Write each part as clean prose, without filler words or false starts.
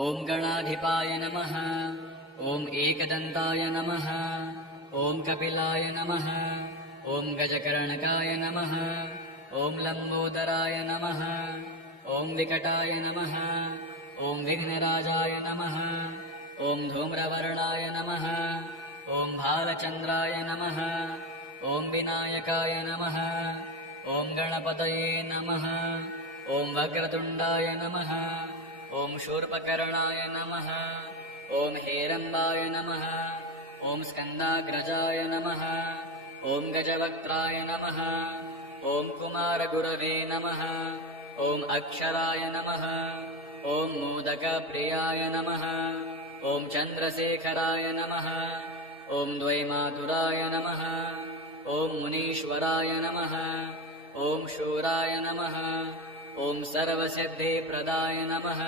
ॐ गणाधिपाय नमः। ॐ एकदन्ताय नमः। ॐ कपिलाय नमः। ॐ गजकर्णकाय नमः। ॐ लम्बोदराय नमः। ॐ विकटाय नमः। ॐ विघ्नराजाय नमः। ॐ धूम्रवर्णाय नमः। ॐ भालचन्द्राय नमः। ॐ विनायकाय नमः। ॐ गणपतये नमः। ॐ वक्रतुण्डाय नमः। ॐ शूर्पकर्णाय नमः। ॐ हेरम्बाय नमः। ॐ स्कन्दाग्रजाय नमः। ॐ गजवक्त्राय नमः। ॐ कुमारगुरवे नमः। ॐ अक्षराय नमः। ॐ मोदकप्रियाय नमः। ॐ चन्द्रशेखराय नमः। ॐ द्वैमातुराय नमः। ॐ मुनीश्वराय नमः। ॐ शूराय नमः। ॐ सर्वसिद्धिप्रदाय नमः।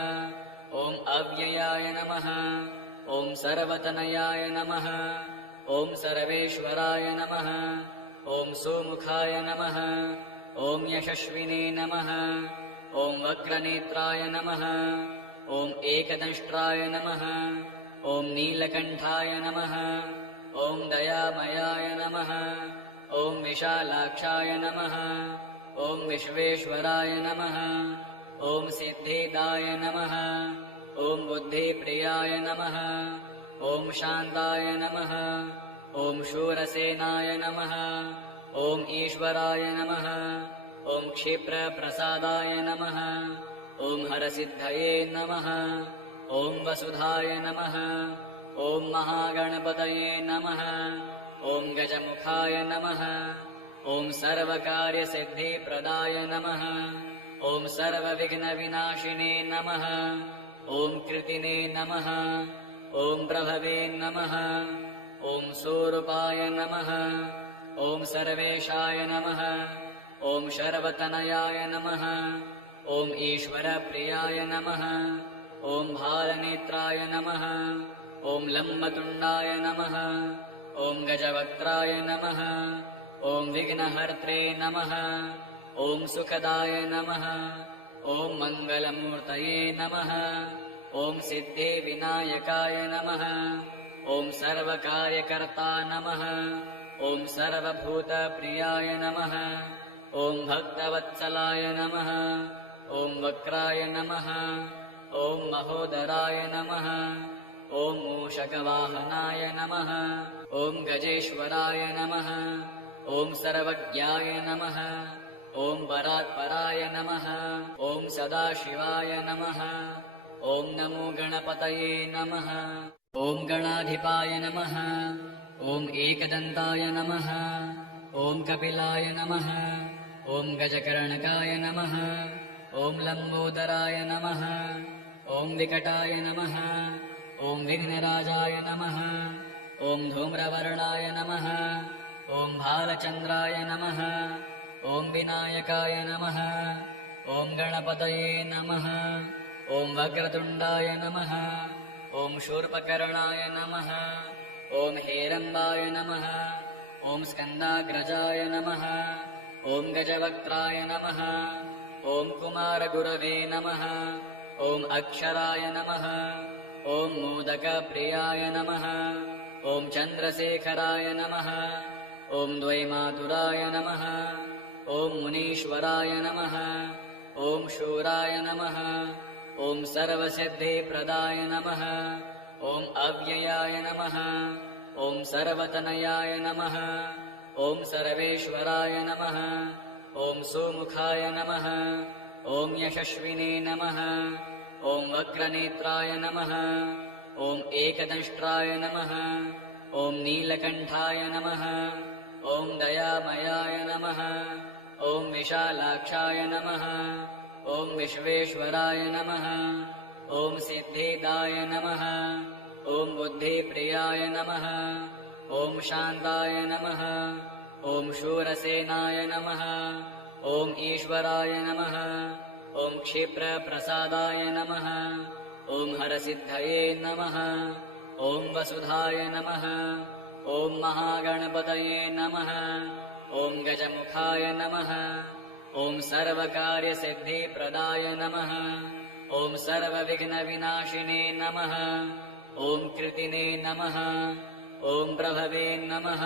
ॐ अव्ययाय नमः। ॐ सर्वतनयाय नमः। ॐ सर्वेश्वराय नमः। ॐ सुमुखाय नमः। ॐ यशस्विने नमः। ॐ वक्रनेत्राय नमः। ॐ एकदंष्ट्राय नमः। ॐ नीलकण्ठाय नमः। ॐ दयामयाय नमः। ॐ विशालाक्षाय नमः। ॐ विश्वेश्वराय नमः। ॐ सिद्धिदाय नमः। ॐ बुद्धिप्रियाय नमः। ॐ शान्ताय नमः। ॐ शूरसेनाय नमः। ॐ ईश्वराय नमः। ॐ क्षिप्रप्रसादाय नमः। ॐ हरसिद्धये नमः। ॐ वसुधाय नमः। ॐ महागणपतये नमः। ॐ गजमुखाय नमः। ॐ सर्वकार्यसिद्धिप्रदाय नमः। ॐ सर्वविघ्नविनाशिने नमः। ॐ कृतिने नमः। ॐ प्रभवे नमः। ॐ स्वरूपाय नमः। ॐ सर्वेशाय नमः। ॐ शर्वतनयाय नमः। ॐ ईश्वरप्रियाय नमः। ॐ भालनेत्राय नमः। ॐ लम्बतुण्डाय नमः। ॐ गजवक्त्राय नमः। ॐ विघ्नहर्त्रे नमः। ॐ सुखदाय नमः। ॐ मङ्गलमूर्तये नमः। ॐ सिद्धिविनायकाय नमः। ॐ सर्वकार्यकर्ता नमः। ॐ सर्वभूतप्रियाय नमः। ॐ भक्तवत्सलाय नमः। ॐ वक्राय नमः। ॐ महोदराय नमः। ॐ मूषकवाहनाय नमः। ॐ गजेश्वराय नमः। ॐ सर्वज्ञाय नमः। ॐ परात्पराय नमः। ॐ सदाशिवाय नमः। ॐ नमो गणपतये नमः। ॐ गणाधिपाय नमः। ॐ एकदन्ताय नमः। ॐ कपिलाय नमः। ॐ गजकर्णकाय नमः। ॐ लम्बोदराय नमः। ॐ विकटाय नमः। ॐ विघ्नराजाय नमः। ॐ धूम्रवर्णाय नमः। ॐ भालचन्द्राय नमः। ॐ विनायकाय नमः। ॐ गणपतये नमः। ॐ वक्रतुण्डाय नमः। ॐ शूर्पकर्णाय नमः। ॐ हेरम्बाय नमः। ॐ स्कन्दाग्रजाय नमः। ॐ गजवक्त्राय नमः। ॐ कुमारगुरवे नमः। ॐ अक्षराय नमः। ॐ मोदकप्रियाय नमः। ॐ चन्द्रशेखराय नमः। ॐ द्वैमातुराय नमः। ॐ मुनीश्वराय नमः। ॐ शूराय नमः। ॐ सर्वसिद्धिप्रदाय नमः। ॐ अव्ययाय नमः। ॐ सर्वतनयाय नमः। ॐ सर्वेश्वराय नमः। ॐ सुमुखाय नमः। ॐ यशस्विने नमः। ॐ वक्रनेत्राय नमः। ॐ एकदंष्ट्राय नमः। ॐ नीलकण्ठाय नमः। ॐ दयामयाय नमः। ॐ विशालाक्षाय नमः। ॐ विश्वेश्वराय नमः। ॐ सिद्धिदाय नमः। ॐ बुद्धिप्रियाय नमः। ॐ शान्ताय नमः। ॐ शूरसेनाय नमः। ॐ ईश्वराय नमः। ॐ क्षिप्रप्रसादाय नमः। ॐ हरसिद्धये नमः। ॐ वसुधाय नमः। ॐ महागणपतये नमः। ॐ गजमुखाय नमः। ॐ सर्वकार्यसिद्धिप्रदाय नमः। ॐ सर्वविघ्नविनाशिने नमः ॐ कृतिने नमः ॐ प्रभवे नमः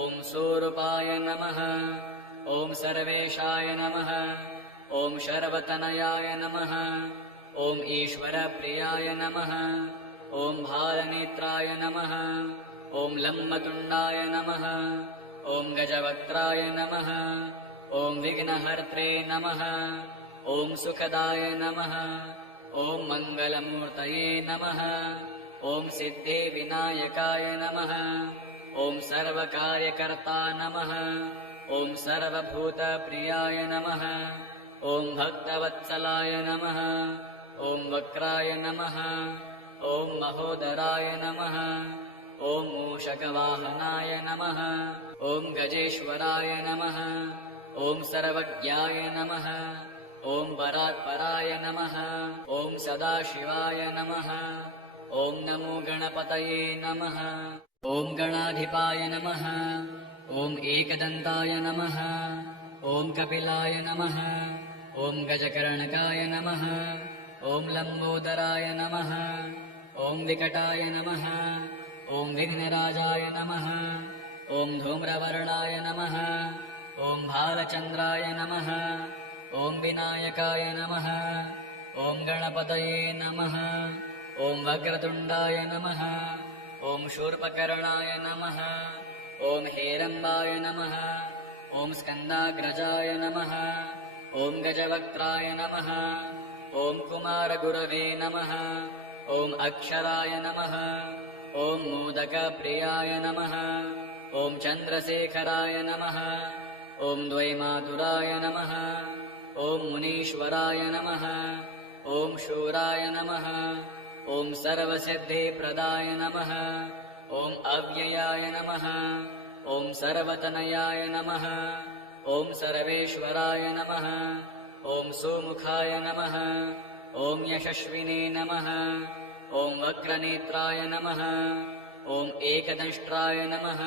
ॐ स्वरूपाय नमः ॐ सर्वेशाय नमः ॐ शर्वतनयाय नमः ॐ ईश्वरप्रियाय नमः ॐ भालनेत्राय नमः ॐ लम्बतुण्डाय नमः ॐ गजवक्त्राय नमः ॐ विघ्नहर्त्रे नमः ॐ सुखदाय नमः ॐ मङ्गलमूर्तये नमः ॐ सिद्धिविनायकाय नमः ॐ सर्वकार्यकर्ता नमः ॐ सर्वभूतप्रियाय नमः ॐ भक्तवत्सलाय नमः ॐ वक्राय नमः ॐ महोदराय नमः ॐ मूषकवाहनाय नमः ॐ गजेश्वराय नमः ॐ सर्वज्ञाय नमः ॐ परात्पराय नमः ॐ सदाशिवाय नमः ॐ नमो गणपतये नमः ॐ गणाधिपाय नमः ॐ एकदन्ताय नमः ॐ कपिलाय नमः ॐ गजकर्णकाय नमः ॐ लम्बोदराय नमः ॐ विकटाय नमः ॐ विघ्नराजाय नमः ॐ धूम्रवर्णाय नमः ॐ भालचन्द्राय नमः ॐ विनायकाय नमः ॐ गणपतये नमः ॐ वक्रतुण्डाय नमः ॐ शूर्पकर्णाय नमः ॐ हेरम्बाय नमः ॐ स्कन्दाग्रजाय नमः ॐ गजवक्त्राय नमः ॐ कुमारगुरवे नमः ॐ अक्षराय नमः ॐ मोदकप्रियाय नमः ॐ चन्द्रशेखराय नमः ॐ द्वैमातुराय नमः ॐ मुनीश्वराय नमः ॐ शूराय नमः ॐ सर्वसिद्धिप्रदाय नमः ॐ अव्ययाय नमः ॐ सर्वतनयाय नमः ॐ सर्वेश्वराय नमः ॐ सुमुखाय नमः ॐ यशस्विने नमः ॐ वक्रनेत्राय नमः ॐ एकदंष्ट्राय नमः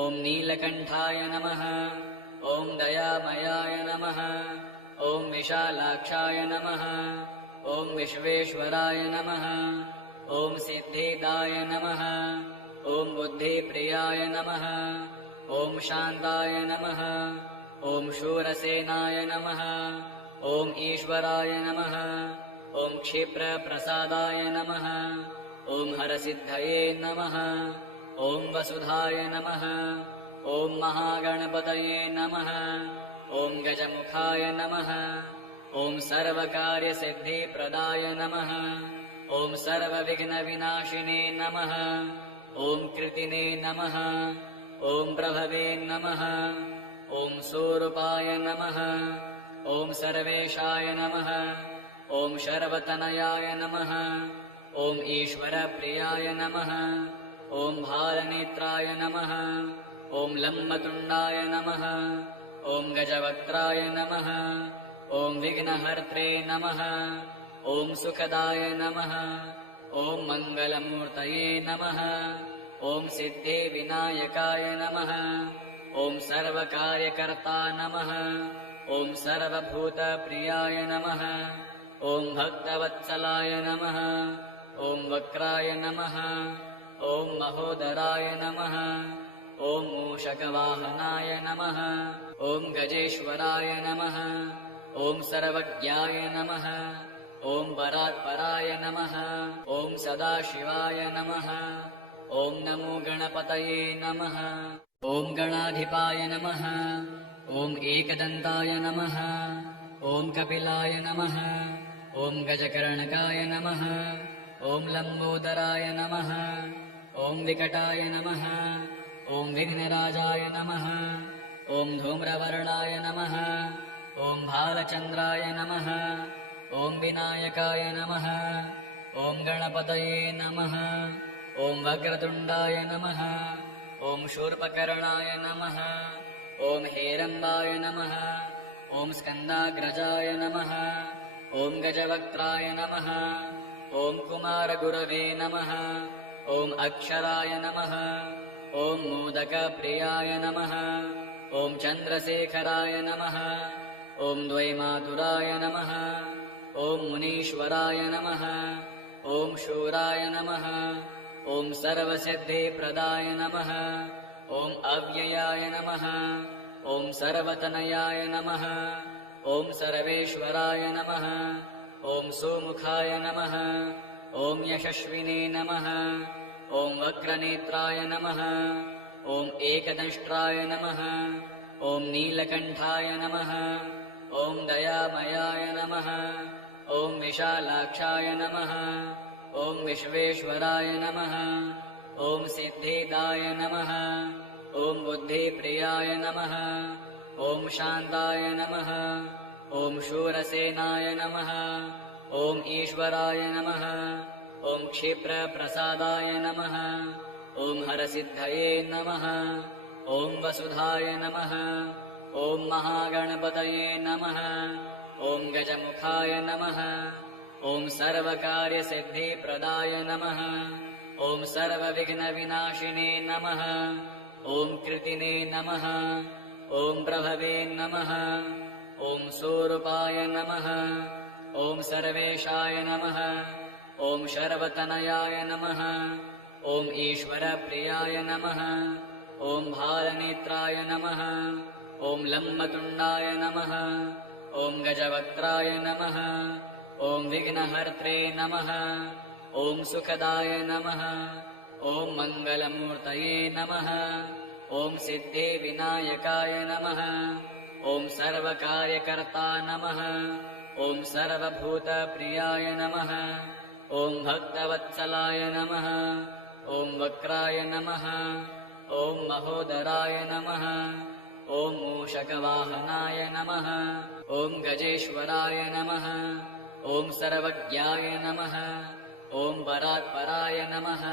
ॐ नीलकण्ठाय नमः ॐ दयामयाय नमः ॐ विशालाक्षाय नमः ॐ विश्वेश्वराय नमः ॐ सिद्धिदाय नमः ॐ बुद्धिप्रियाय नमः ॐ शान्ताय नमः ॐ शूरसेनाय नमः ॐ ईश्वराय नमः ॐ क्षिप्रप्रसादाय नमः ॐ हरसिद्धये नमः ॐ वसुधाय नमः ॐ महागणपतये नमः ॐ गजमुखाय नमः ॐ सर्वकार्यसिद्धिप्रदाय नमः ॐ सर्वविघ्नविनाशिने नमः ॐ कृतिने नमः ॐ प्रभवे नमः ॐ स्वरूपाय नमः ॐ सर्वेशाय नमः ॐ शर्वतनयाय नमः ॐ ईश्वरप्रियाय नमः ॐ भालनेत्राय नमः ॐ लम्बतुण्डाय नमः ॐ गजवक्त्राय नमः ॐ विघ्नहर्त्रे नमः ॐ सुखदाय नमः ॐ मङ्गलमूर्तये नमः ॐ सिद्धिविनायकाय नमः ॐ सर्वकार्यकर्ता नमः ॐ सर्वभूतप्रियाय नमः ॐ भक्तवत्सलाय नमः ॐ वक्राय नमः ॐ महोदराय नमः ॐ मूषकवाहनाय नमः ॐ गजेश्वराय नमः ॐ सर्वज्ञाय नमः ॐ परात्पराय नमः ॐ सदाशिवाय नमः ॐ नमो गणपतये नमः ॐ गणाधिपाय नमः ॐ एकदन्ताय नमः ॐ कपिलाय नमः ॐ गजकर्णकाय नमः ॐ लम्बोदराय नमः ॐ विकटाय नमः ॐ विघ्नराजाय नमः ॐ धूम्रवर्णाय नमः ॐ भालचन्द्राय नमः ॐ विनायकाय नमः ॐ गणपतये नमः ॐ वक्रतुण्डाय नमः ॐ शूर्पकर्णाय नमः ॐ हेरम्बाय नमः ॐ स्कन्दाग्रजाय नमः ॐ गजवक्त्राय नमः ॐ कुमारगुरवे नमः ॐ अक्षराय नमः ॐ मोदकप्रियाय नमः ॐ चन्द्रशेखराय नमः ॐ द्वैमातुराय नमः ॐ मुनीश्वराय नमः। ॐ शूराय नमः। ॐ सर्वसिद्धिप्रदाय नमः। ॐ अव्ययाय नमः। ॐ सर्वतनयाय नमः। ॐ सर्वेश्वराय नमः। ॐ सुमुखाय नमः। ॐ यशस्विने नमः। ॐ वक्रनेत्राय नमः। ॐ एकदंष्ट्राय नमः। ॐ नीलकण्ठाय नमः। ॐ दयामयाय नमः। ॐ विशालाक्षाय नमः। ॐ विश्वेश्वराय नमः। ॐ सिद्धिदाय नमः। ॐ बुद्धिप्रियाय नमः। ॐ शान्ताय नमः। ॐ शूरसेनाय नमः। ॐ ईश्वराय नमः। ॐ क्षिप्रप्रसादाय नमः। ॐ हरसिद्धये नमः। ॐ वसुधाय नमः। ॐ महागणपतये नमः। ॐ गजमुखाय नमः। ॐ सर्वकार्यसिद्धिप्रदाय नमः। ॐ सर्वविघ्नविनाशिने नमः। ॐ कृतिने नमः। ॐ प्रभवे नमः। ॐ स्वरूपाय नमः। ॐ सर्वेशाय नमः। ॐ शर्वतनयाय नमः। ॐ ईश्वरप्रियाय नमः। ॐ भालनेत्राय नमः। ॐ लम्बतुण्डाय नमः। ॐ गजवक्त्राय नमः। ॐ विघ्नहर्त्रे नमः। ॐ सुखदाय नमः। ॐ मङ्गलमूर्तये नमः। ॐ सिद्धिविनायकाय नमः। ॐ सर्वकार्यकर्ता नमः। ॐ सर्वभूतप्रियाय नमः। ॐ भक्तवत्सलाय नमः। ॐ वक्राय नमः। ॐ महोदराय नमः। ॐ मूषकवाहनाय नमः। ॐ गजेश्वराय नमः। ॐ सर्वज्ञाय नमः। ॐ परात्पराय नमः।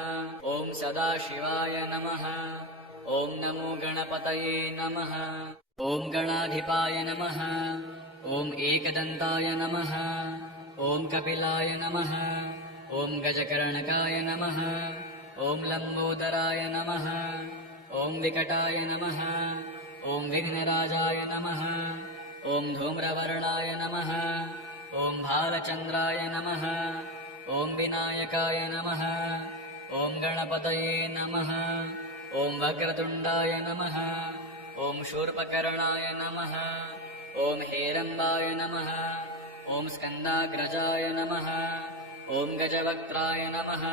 ॐ सदाशिवाय नमः। ॐ नमो गणपतये नमः। ॐ गणाधिपाय नमः। ॐ एकदन्ताय नमः। ॐ कपिलाय नमः। ॐ गजकर्णकाय नमः। ॐ लम्बोदराय नमः। ॐ विकटाय नमः। ॐ विघ्नराजाय नमः। ॐ धूम्रवर्णाय नमः। ॐ भालचन्द्राय नमः। ॐ विनायकाय नमः। ॐ गणपतये नमः। ॐ वक्रतुण्डाय नमः। ॐ शूर्पकर्णाय नमः। ॐ हेरम्बाय नमः। ॐ स्कन्दाग्रजाय नमः। ॐ गजवक्त्राय नमः।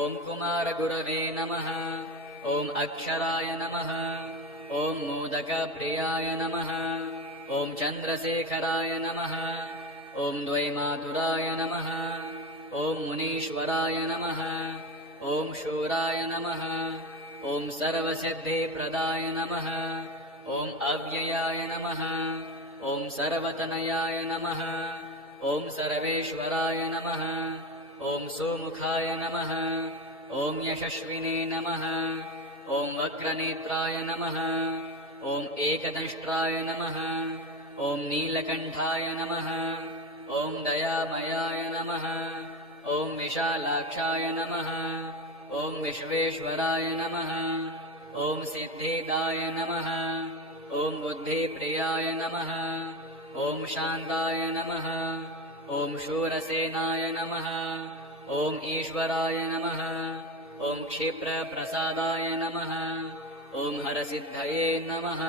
ॐ कुमारगुरवे नमः। ॐ अक्षराय नमः। ॐ मोदकप्रियाय नमः। ॐ चन्द्रशेखराय नमः। ॐ द्वैमातुराय नमः। ॐ मुनीश्वराय नमः। ॐ शूराय नमः। ॐ सर्वसिद्धिप्रदाय नमः। ॐ अव्ययाय नमः। ॐ सर्वतनयाय नमः। ॐ सर्वेश्वराय नमः। ॐ सुमुखाय नमः। ॐ यशस्विने नमः। ॐ वक्रनेत्राय नमः। ॐ एकदंष्ट्राय नमः। ॐ नीलकण्ठाय नमः। ॐ दयामयाय नमः। ॐ विशालाक्षाय नमः। ॐ विश्वेश्वराय नमः। ॐ सिद्धिदाय नमः। ॐ बुद्धिप्रियाय नमः। ॐ शान्ताय नमः। ॐ शूरसेनाय नमः। ॐ ईश्वराय नमः। ॐ क्षिप्रप्रसादाय नमः। ॐ हरसिद्धये नमः।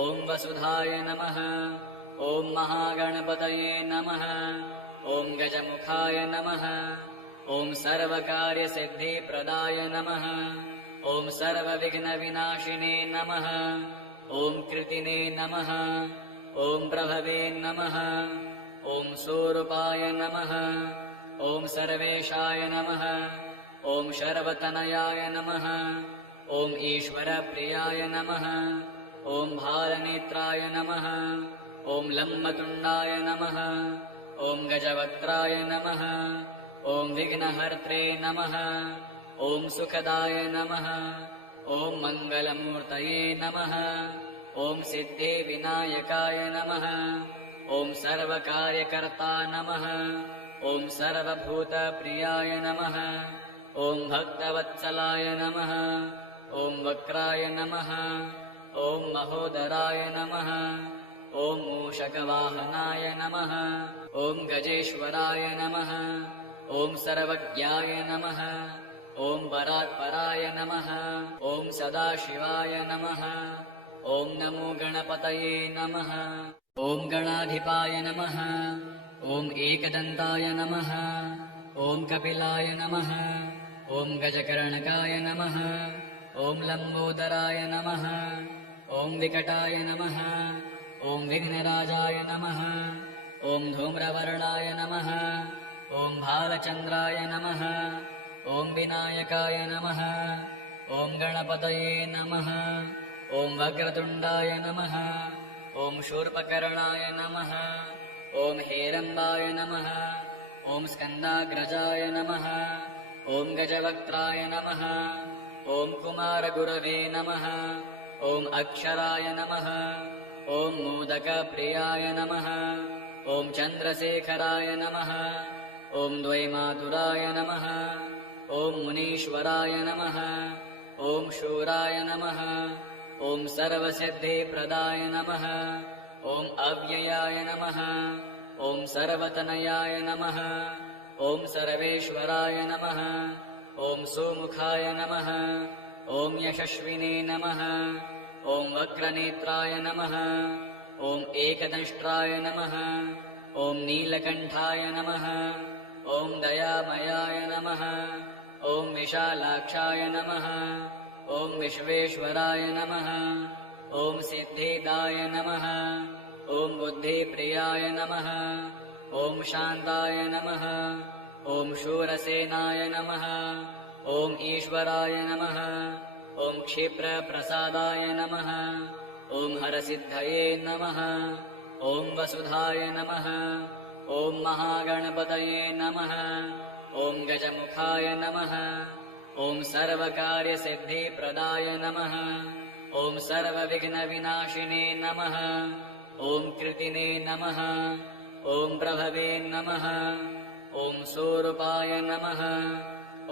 ॐ वसुधाय नमः। ॐ महागणपतये नमः। ॐ गजमुखाय नमः। ॐ सर्वकार्यसिद्धिप्रदाय नमः। ॐ सर्वविघ्नविनाशिने नमः। ॐ कृतिने नमः। ॐ प्रभवे नमः। ॐ स्वरूपाय नमः। ॐ सर्वेशाय नमः। ॐ शर्वतनयाय नमः। ॐ ईश्वरप्रियाय नमः। ॐ भालनेत्राय नमः। ॐ लम्बतुण्डाय नमः। ॐ गजवक्त्राय नमः। ॐ विघ्नहर्त्रे नमः। ॐ सुखदाय नमः। ॐ मङ्गलमूर्तये नमः। ॐ सिद्धिविनायकाय नमः। ॐ सर्वकार्यकर्ता नमः। ॐ सर्वभूतप्रियाय नमः। ॐ भक्तवत्सलाय नमः। ॐ वक्राय नमः। ॐ महोदराय नमः। ॐ मूषकवाहनाय नमः। ॐ गजेश्वराय नमः। ॐ सर्वज्ञाय नमः। ॐ परात्पराय नमः। ॐ सदाशिवाय नमः। ॐ नमो गणपतये नमः। ॐ गणाधिपाय नमः। ॐ एकदन्ताय नमः। ॐ कपिलाय नमः। ॐ गजकर्णकाय नमः। ॐ लम्बोदराय नमः। ॐ विकटाय नमः। ॐ विघ्नराजाय नमः। ॐ धूम्रवर्णाय नमः। ॐ भालचन्द्राय नमः। ॐ विनायकाय नमः। ॐ गणपतये नमः। ॐ वक्रतुण्डाय नमः। ॐ शूर्पकर्णाय नमः। ॐ हेरम्बाय नमः। ॐ स्कन्दाग्रजाय नमः। ॐ गजवक्त्राय नमः। ॐ कुमारगुरवे नमः। ॐ अक्षराय नमः। ॐ मोदकप्रियाय नमः। ॐ चन्द्रशेखराय नमः। ॐ द्वैमातुराय नमः। ॐ मुनीश्वराय नमः। ॐ शूराय नमः। ॐ सर्वसिद्धिप्रदाय नमः। ॐ अव्ययाय नमः। ॐ सर्वतनयाय नमः। ॐ सर्वेश्वराय नमः। ॐ सुमुखाय नमः। ॐ यशस्विने नमः। ॐ वक्रनेत्राय नमः। ॐ एकदंष्ट्राय नमः। ॐ नीलकण्ठाय नमः। ॐ दयामयाय नमः। ॐ विशालाक्षाय नमः। ॐ विश्वेश्वराय नमः। ॐ सिद्धिदाय नमः। ॐ बुद्धिप्रियाय नमः। ॐ शान्ताय नमः। ॐ शूरसेनाय नमः। ॐ ईश्वराय नमः। ॐ क्षिप्रप्रसादाय नमः। ॐ हरसिद्धये नमः। ॐ वसुधाय नमः। ॐ महागणपतये नमः। ॐ गजमुखाय नमः। ॐ सर्वकार्यसिद्धिप्रदाय नमः। ॐ सर्वविघ्नविनाशिने नमः। ॐ कृतिने नमः। ॐ प्रभवे नमः। ॐ स्वरूपाय नमः।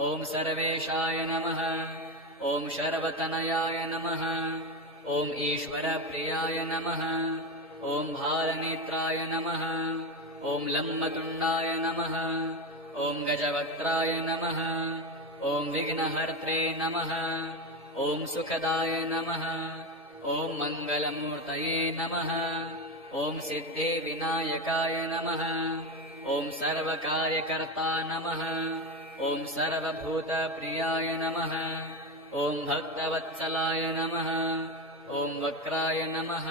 ॐ सर्वेशाय नमः। ॐ शर्वतनयाय नमः। ॐ ईश्वरप्रियाय नमः। ॐ भालनेत्राय नमः। ॐ लम्बतुण्डाय नमः। ॐ गजवक्त्राय नमः। ॐ विघ्नहर्त्रे नमः। ॐ सुखदाय नमः। ॐ मङ्गलमूर्तये नमः। ॐ सिद्धिविनायकाय नमः। ॐ सर्वकार्यकर्ता नमः। ॐ सर्वभूतप्रियाय नमः। ॐ भक्तवत्सलाय नमः। ॐ वक्राय नमः।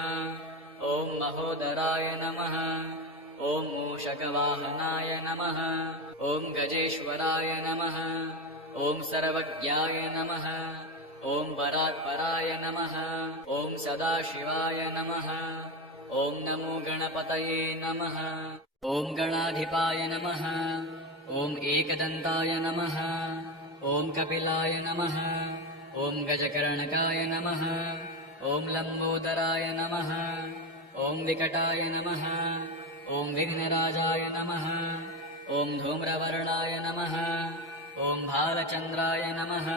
ॐ महोदराय नमः। ॐ मूषकवाहनाय नमः। ॐ गजेश्वराय नमः। ॐ सर्वज्ञाय नमः। ॐ परात्पराय नमः। ॐ सदाशिवाय नमः। ॐ नमो गणपतये नमः। ॐ गणाधिपाय नमः। ॐ एकदन्ताय नमः। ॐ कपिलाय नमः। ॐ गजकर्णकाय नमः। ॐ लम्बोदराय नमः। ॐ विकटाय नमः। ॐ विघ्नराजाय नमः। ॐ धूम्रवर्णाय नमः। ॐ भालचन्द्राय नमः।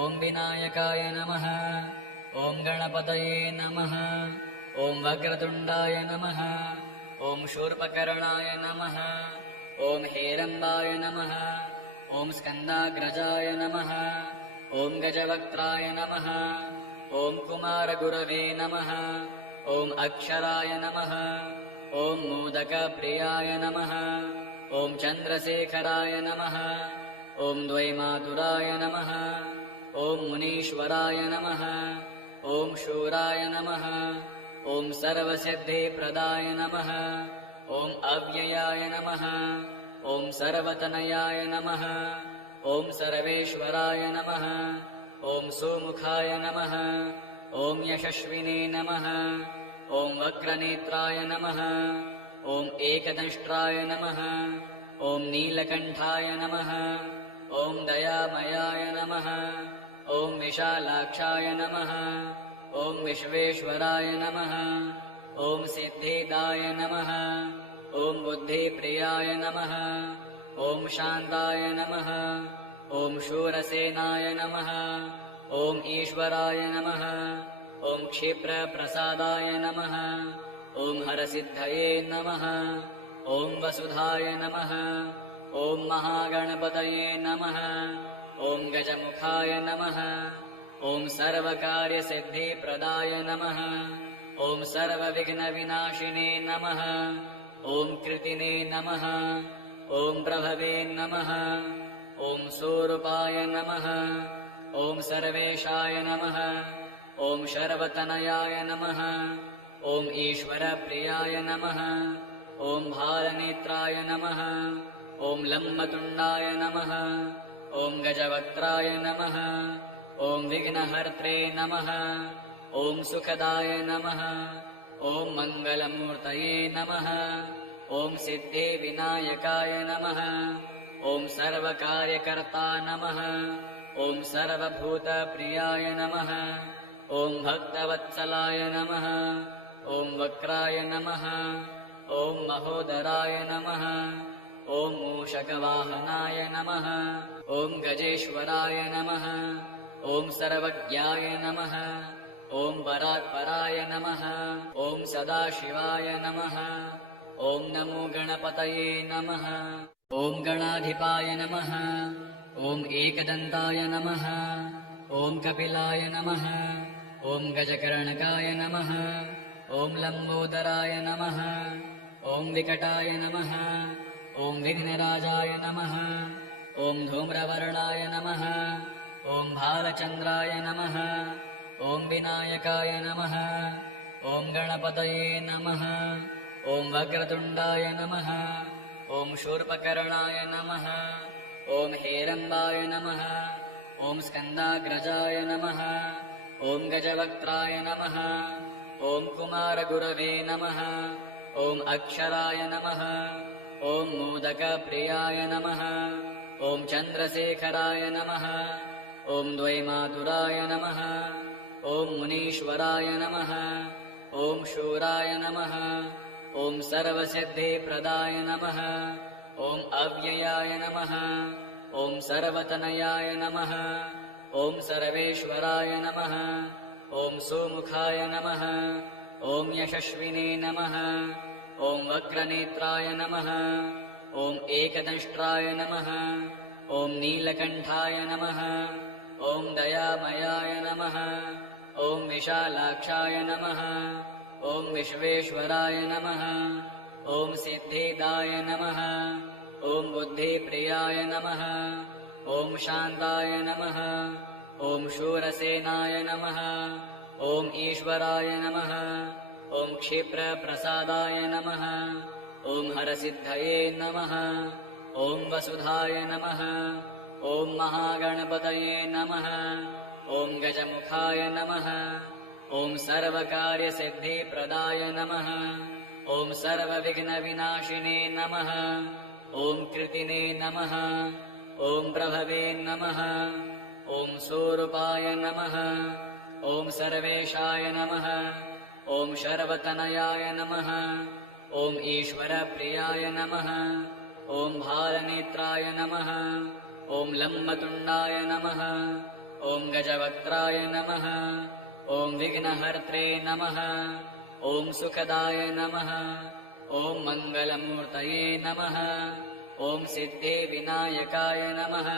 ॐ विनायकाय नमः। ॐ गणपतये नमः। ॐ वक्रतुण्डाय नमः। ॐ शूर्पकर्णाय नमः। ॐ हेरम्बाय नमः। ॐ स्कन्दाग्रजाय नमः। ॐ गजवक्त्राय नमः। ॐ कुमारगुरवे नमः। ॐ अक्षराय नमः। ॐ मोदकप्रियाय नमः। ॐ चन्द्रशेखराय नमः। ॐ द्वैमातुराय नमः। ॐ मुनीश्वराय नमः। ॐ शूराय नमः। ॐ सर्वसिद्धिप्रदाय नमः। ॐ अव्ययाय नमः। ॐ सर्वतनयाय नमः। ॐ सर्वेश्वराय नमः। ॐ सुमुखाय नमः। ॐ यशस्विने नमः। ॐ वक्रनेत्राय नमः। ॐ एकदंष्ट्राय नमः। ॐ नीलकण्ठाय नमः। ॐ दयामयाय नमः। ॐ विशालाक्षाय नमः। ॐ विश्वेश्वराय नमः। ॐ सिद्धिदाय नमः। ॐ बुद्धिप्रियाय नमः। ॐ शान्ताय नमः। ॐ शूरसेनाय नमः। ॐ ईश्वराय नमः। ॐ क्षिप्रप्रसादाय नमः। ॐ हरसिद्धये नमः। ॐ वसुधाय नमः। ॐ महागणपतये नमः। ॐ गजमुखाय नमः। ॐ सर्वकार्यसिद्धिप्रदाय नमः। ॐ सर्वविघ्नविनाशिने नमः। ॐ कृतिने नमः। ॐ प्रभवे नमः। ॐ स्वरूपाय नमः। ॐ सर्वेशाय नमः। ॐ शर्वतनयाय नमः। ॐ ईश्वरप्रियाय नमः। ॐ भालनेत्राय नमः। ॐ लम्बतुण्डाय नमः। ॐ गजवक्त्राय नमः। ॐ विघ्नहर्त्रे नमः। ॐ सुखदाय नमः। ॐ मङ्गलमूर्तये नमः। ॐ सिद्धिविनायकाय नमः। ॐ सर्वकार्यकर्ता नमः। ॐ सर्वभूतप्रियाय नमः। ॐ भक्तवत्सलाय नमः। ॐ वक्राय नमः। ॐ महोदराय नमः। ॐ मूषकवाहनाय नमः। ॐ गजेश्वराय नमः। ॐ सर्वज्ञाय नमः। ॐ परात्पराय नमः। ॐ सदाशिवाय नमः। ॐ नमो गणपतये नमः। ॐ गणाधिपाय नमः। ॐ एकदन्ताय नमः। ॐ कपिलाय नमः। ॐ गजकर्णकाय नमः। ॐ लम्बोदराय नमः। ॐ विकटाय नमः। ॐ विघ्नराजाय नमः। ॐ धूम्रवर्णाय नमः। ॐ भालचन्द्राय नमः। ॐ विनायकाय नमः। ॐ गणपतये नमः। ॐ वक्रतुण्डाय नमः। ॐ शूर्पकर्णाय नमः। ॐ हेरम्बाय नमः। ॐ स्कन्दाग्रजाय नमः। ॐ गजवक्त्राय नमः। ॐ कुमारगुरवे नमः। ॐ अक्षराय नमः। ॐ मोदकप्रियाय नमः। ॐ चन्द्रशेखराय नमः। ॐ द्वैमातुराय नमः। ॐ मुनीश्वराय नमः। ॐ शूराय नमः। ॐ सर्वसिद्धिप्रदाय नमः। ॐ अव्ययाय नमः। ॐ सर्वतनयाय नमः। ॐ सर्वेश्वराय नमः। ॐ सुमुखाय नमः। ॐ यशस्विने नमः। ॐ वक्रनेत्राय नमः। ॐ एकदंष्ट्राय नमः। ॐ नीलकण्ठाय नमः। ॐ दयामयाय नमः। ॐ विशालाक्षाय नमः। ॐ विश्वेश्वराय नमः। ॐ सिद्धिदाय नमः। ॐ बुद्धिप्रियाय नमः। ॐ शान्ताय नमः। ॐ शूरसेनाय नमः। ॐ ईश्वराय नमः। ॐ क्षिप्रप्रसादाय नमः। ॐ हरसिद्धये नमः। ॐ वसुधाय नमः। ॐ महागणपतये नमः। ॐ गजमुखाय नमः। ॐ सर्वकार्यसिद्धिप्रदाय नमः। ॐ सर्वविघ्नविनाशिने नमः। ॐ कृतिने नमः। ॐ प्रभवे नमः। ॐ स्वरूपाय नमः। ॐ सर्वेशाय नमः। ॐ शर्वतनयाय नमः। ॐ ईश्वरप्रियाय नमः। ॐ भालनेत्राय नमः। ॐ लम्बतुण्डाय नमः। ॐ गजवक्त्राय नमः। ॐ विघ्नहर्त्रे नमः। ॐ सुखदाय नमः। ॐ मङ्गलमूर्तये नमः। ॐ सिद्धिविनायकाय नमः।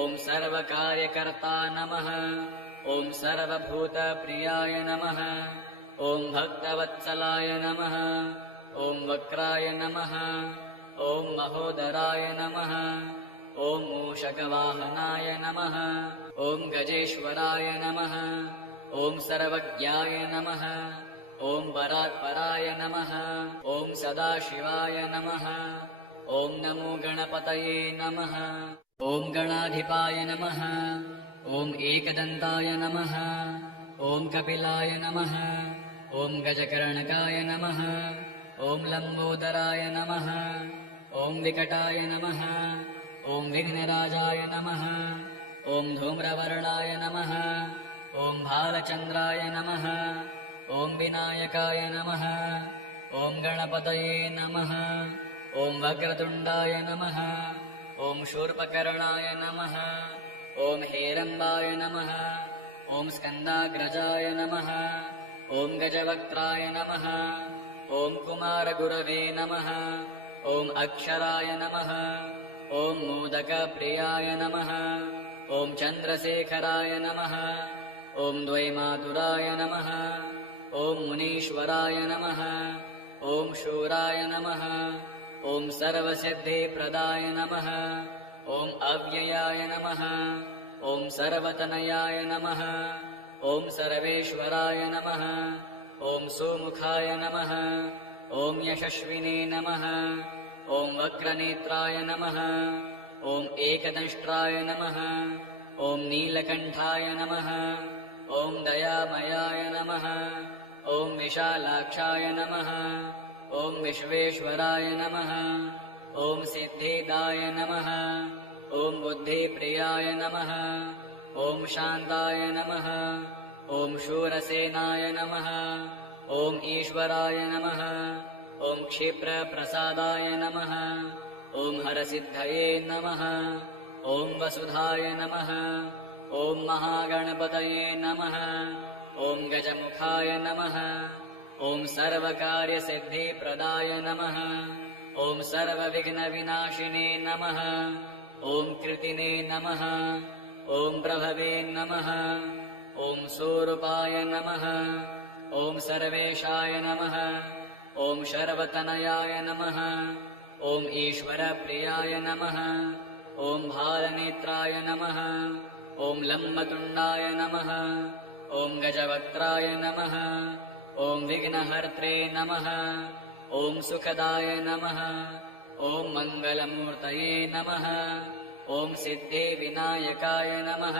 ॐ सर्वकार्यकर्ता नमः। ॐ सर्वभूतप्रियाय नमः। ॐ भक्तवत्सलाय नमः। ॐ वक्राय नमः। ॐ महोदराय नमः। ॐ मूषकवाहनाय नमः। ॐ गजेश्वराय नमः। ॐ सर्वज्ञाय नमः। ॐ परात्पराय नमः। ॐ सदाशिवाय नमः। ॐ नमो गणपतये नमः। ॐ गणाधिपाय नमः। ॐ एकदन्ताय नमः। ॐ कपिलाय नमः। ॐ गजकर्णकाय नमः। ॐ लम्बोदराय नमः। ॐ विकटाय नमः। ॐ विघ्नराजाय नमः। ॐ धूम्रवर्णाय नमः। ॐ भालचन्द्राय नमः। ॐ विनायकाय नमः। ॐ गणपतये नमः। ॐ वक्रतुण्डाय नमः। ॐ शूर्पकर्णाय नमः। ॐ हेरम्बाय नमः। ॐ स्कन्दाग्रजाय नमः। ॐ गजवक्त्राय नमः। ॐ कुमारगुरवे नमः। ॐ अक्षराय नमः। ॐ मोदकप्रियाय नमः। ॐ चन्द्रशेखराय नमः। ॐ द्वैमातुराय नमः। ॐ मुनीश्वराय नमः। ॐ शूराय नमः। ॐ सर्वसिद्धिप्रदाय नमः। ॐ अव्ययाय नमः। ॐ सर्वतनयाय नमः। ॐ सर्वेश्वराय नमः। ॐ सुमुखाय नमः। ॐ यशस्विने नमः। ॐ वक्रनेत्राय नमः। ॐ एकदंष्ट्राय नमः। ॐ नीलकण्ठाय नमः। ॐ दयामयाय नमः। ॐ विशालाक्षाय नमः। ॐ विश्वेश्वराय नमः। ॐ सिद्धिदाय नमः। ॐ बुद्धिप्रियाय नमः। ॐ शान्ताय नमः। ॐ शूरसेनाय नमः। ॐ ईश्वराय नमः। ॐ क्षिप्रप्रसादाय नमः। ॐ हरसिद्धये नमः। ॐ वसुधाय नमः। ॐ महागणपतये नमः। ॐ गजमुखाय नमः। ॐ सर्वकार्यसिद्धिप्रदाय नमः। ॐ सर्वविघ्नविनाशिने नमः। ॐ कृतिने नमः। ॐ प्रभवे नमः। ॐ स्वरूपाय नमः। ॐ सर्वेशाय नमः। ॐ शर्वतनयाय नमः। ॐ ईश्वरप्रियाय नमः। ॐ भालनेत्राय नमः। ॐ लम्बतुण्डाय नमः। ॐ गजवक्त्राय नमः। ॐ विघ्नहर्त्रे नमः। ॐ सुखदाय नमः। ॐ मङ्गलमूर्तये नमः। ॐ सिद्धिविनायकाय नमः।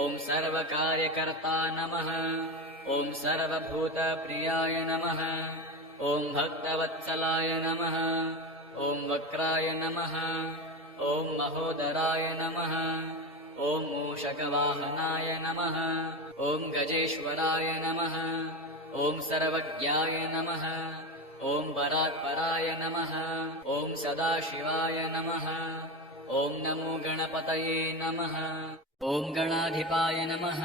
ॐ सर्वकार्यकर्ता नमः। ॐ सर्वभूतप्रियाय नमः। ॐ भक्तवत्सलाय नमः। ॐ वक्राय नमः। ॐ महोदराय नमः। ॐ मूषकवाहनाय नमः। ॐ गजेश्वराय नमः। ॐ सर्वज्ञाय नमः। ॐ परात्पराय नमः। ॐ सदाशिवाय नमः। ॐ नमो गणपतये नमः। ॐ गणाधिपाय नमः।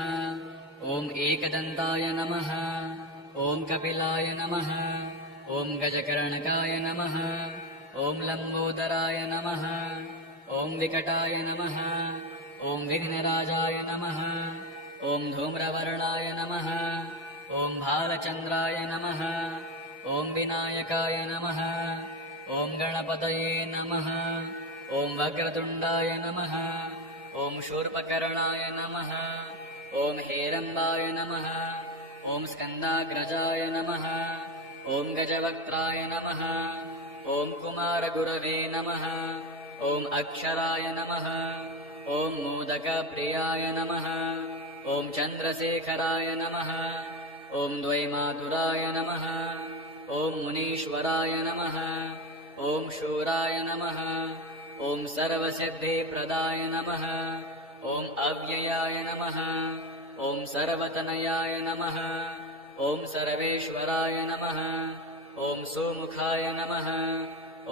ॐ एकदन्ताय नमः। ॐ कपिलाय नमः। ॐ गजकर्णकाय नमः। ॐ लम्बोदराय नमः। ॐ विकटाय नमः। ॐ विघ्नराजाय नमः। ॐ धूम्रवर्णाय नमः। ॐ भालचन्द्राय नमः। ॐ विनायकाय नमः। ॐ गणपतये नमः। ॐ वक्रतुण्डाय नमः। ॐ शूर्पकर्णाय नमः। ॐ हेरम्बाय नमः। ॐ स्कन्दाग्रजाय नमः। ॐ गजवक्त्राय नमः। ॐ कुमारगुरवे नमः। ॐ अक्षराय नमः। ॐ मोदकप्रियाय नमः। ॐ चन्द्रशेखराय नमः। ॐ द्वैमातुराय नमः। ॐ मुनीश्वराय नमः। ॐ शूराय नमः। ॐ सर्वसिद्धिप्रदाय नमः। ॐ अव्ययाय नमः। ॐ सर्वतनयाय नमः। ॐ सर्वेश्वराय नमः। ॐ सुमुखाय नमः।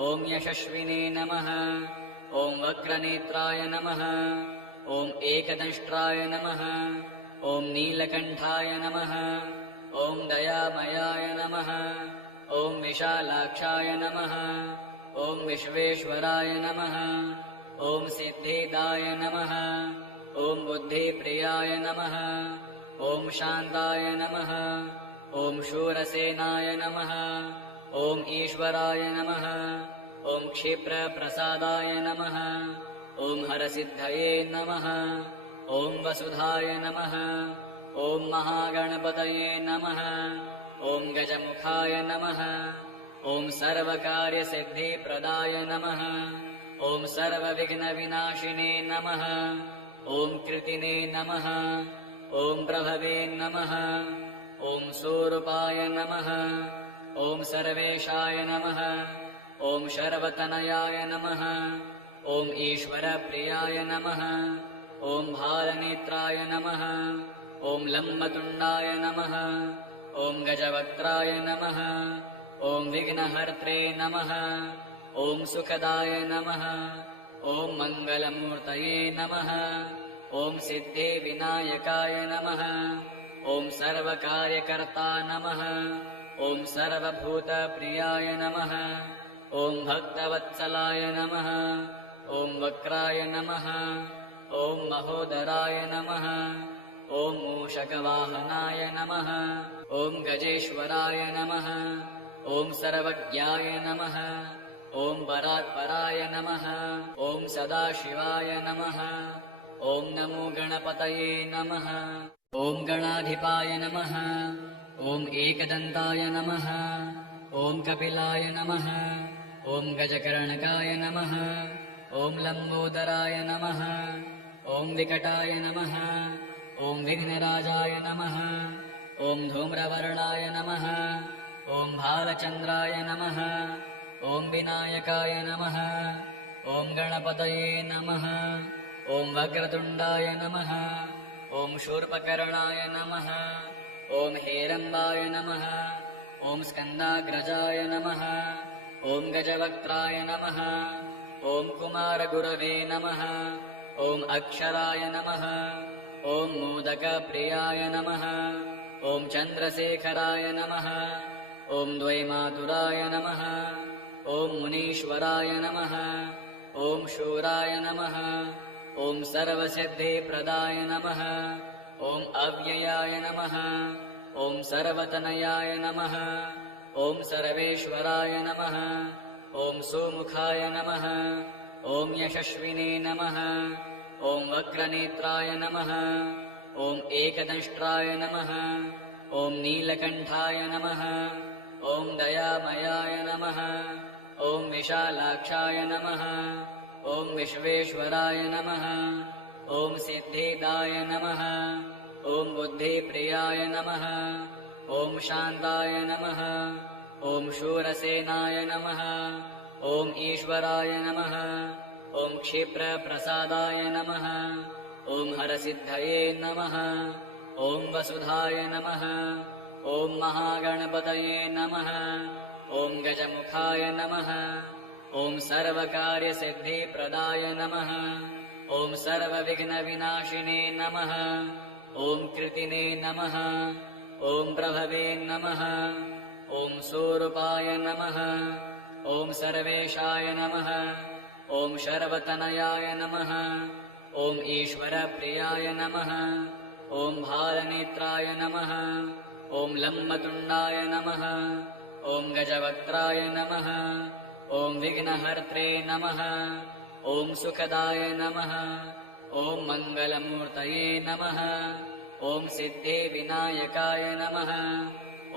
ॐ यशस्विने नमः। ॐ वक्रनेत्राय नमः। ॐ एकदंष्ट्राय नमः। ॐ नीलकण्ठाय नमः। ॐ दयामयाय नमः। ॐ विशालाक्षाय नमः। ॐ विश्वेश्वराय नमः। ॐ सिद्धिदाय नमः। ॐ बुद्धिप्रियाय नमः। ॐ शान्ताय नमः। ॐ शूरसेनाय नमः। ॐ ईश्वराय नमः। ॐ क्षिप्रप्रसादाय नमः। ॐ हरसिद्धये नमः। ॐ वसुधाय नमः। ॐ महागणपतये नमः। ॐ गजमुखाय नमः। ॐ सर्वकार्यसिद्धिप्रदाय नमः। ॐ सर्वविघ्नविनाशिने नमः। ॐ कृतिने नमः। ॐ प्रभवे नमः। ॐ स्वरूपाय नमः। ॐ सर्वेशाय नमः। ॐ शर्वतनयाय नमः। ॐ ईश्वरप्रियाय नमः। ॐ भालनेत्राय नमः। ॐ लम्बतुण्डाय नमः। ॐ गजवक्त्राय नमः। ॐ विघ्नहर्त्रे नमः। ॐ सुखदाय नमः। ॐ मङ्गलमूर्तये नमः। ॐ सिद्धिविनायकाय नमः। ॐ सर्वकार्यकर्ता नमः। ॐ सर्वभूतप्रियाय नमः। ॐ भक्तवत्सलाय नमः ॐ वक्राय नमः ॐ महोदराय नमः ॐ मूषकवाहनाय नमः ॐ गजेश्वराय नमः ॐ सर्वज्ञाय नमः ॐ परात्पराय नमः ॐ सदाशिवाय नमः ॐ नमो गणपतये नमः ॐ गणाधिपाय नमः ॐ एकदन्ताय नमः ॐ कपिलाय नमः ॐ गजकर्णकाय नमः ॐ लम्बोदराय नमः ॐ विकटाय नमः ॐ विघ्नराजाय नमः ॐ धूम्रवर्णाय नमः ॐ भालचन्द्राय नमः ॐ विनायकाय नमः ॐ गणपतये नमः ॐ वक्रतुण्डाय नमः ॐ शूर्पकर्णाय नमः ॐ हेरम्बाय नमः ॐ स्कन्दाग्रजाय नमः ॐ गजवक्त्राय नमः ॐ कुमारगुरवे नमः ॐ अक्षराय नमः ॐ मोदकप्रियाय नमः ॐ चन्द्रशेखराय नमः ॐ द्वैमातुराय नमः ॐ मुनीश्वराय नमः ॐ शूराय नमः ॐ सर्वसिद्धिप्रदाय नमः ॐ अव्ययाय नमः ॐ सर्वतनयाय नमः ॐ सर्वेश्वराय नमः ॐ सुमुखाय नमः ॐ यशस्विने नमः ॐ वक्रनेत्राय नमः ॐ एकदंष्ट्राय नमः ॐ नीलकण्ठाय नमः ॐ दयामयाय नमः ॐ विशालाक्षाय नमः ॐ विश्वेश्वराय नमः ॐ सिद्धिदाय नमः ॐ बुद्धिप्रियाय नमः ॐ शान्ताय नमः ॐ शूरसेनाय नमः ॐ ईश्वराय नमः ॐ क्षिप्रप्रसादाय नमः ॐ हरसिद्धये नमः ॐ वसुधाय नमः ॐ महागणपतये नमः ॐ गजमुखाय नमः ॐ सर्वकार्यसिद्धिप्रदाय नमः ॐ सर्वविघ्नविनाशिने नमः ॐ कृतिने नमः ॐ प्रभवे नमः ॐ स्वरूपाय नमः ॐ सर्वेशाय नमः ॐ शर्वतनयाय नमः ॐ ईश्वरप्रियाय नमः ॐ भालनेत्राय नमः ॐ लम्बतुण्डाय नमः ॐ गजवक्त्राय नमः ॐ विघ्नहर्त्रे नमः ॐ सुखदाय नमः ॐ मङ्गलमूर्तये नमः ॐ सिद्धिविनायकाय नमः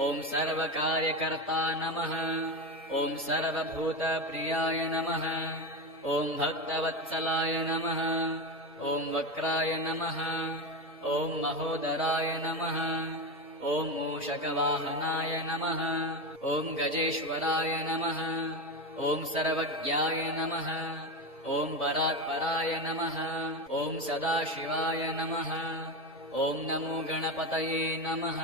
ॐ सर्वकार्यकर्ता नमः ॐ सर्वभूतप्रियाय नमः ॐ भक्तवत्सलाय नमः ॐ वक्राय नमः ॐ महोदराय नमः ॐ मूषकवाहनाय नमः ॐ गजेश्वराय नमः ॐ सर्वज्ञाय नमः ॐ परात्पराय नमः ॐ सदाशिवाय नमः ॐ नमो गणपतये नमः।